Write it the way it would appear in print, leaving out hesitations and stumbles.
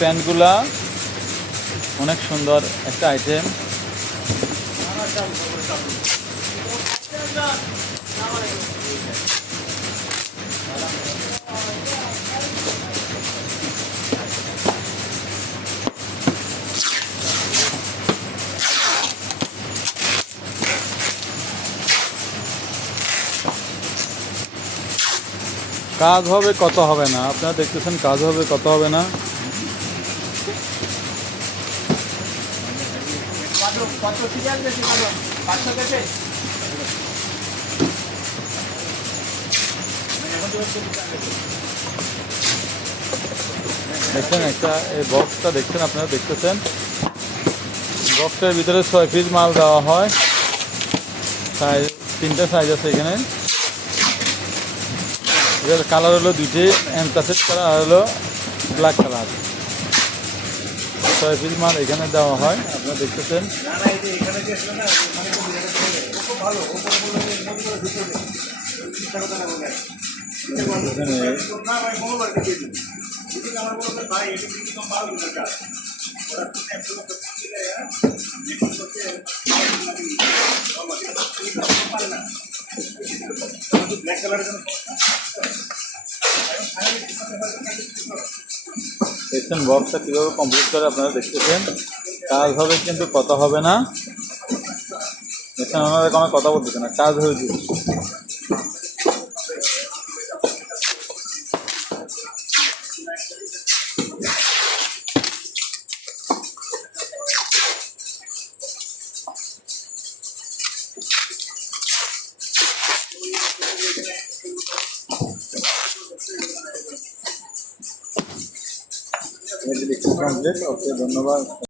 প্যান্টগুলা অনেক সুন্দর একটা আইটেম। কাজ হবে কত হবে না, আপনারা দেখতেছেন কাজ হবে কত হবে না। দেখছেন একটা এই বক্সটা দেখছেন, আপনারা দেখতেছেন বক্সটার ভিতরে 6 পিস মাল দেওয়া হয়। সাইজ 3টা সাইজ আছে এখানে। এর কালার হলো দুইটি, অ্যান্থাসিড কালার আর হলো ব্ল্যাক কালার। 6 পিস মাল এখানে দেওয়া হয়, আপনারা দেখতেছেন। দেখছেন বক্সটা কীভাবে কমপ্লিট করে, আপনারা দেখতেছেন। কাজ হবে কিন্তু কথা হবে না। দেখছেন ওনারা কোনো কথা বলতেছে না, কাজ হয়ে যাবে। কমপ্লিট। ওকে, ধন্যবাদ।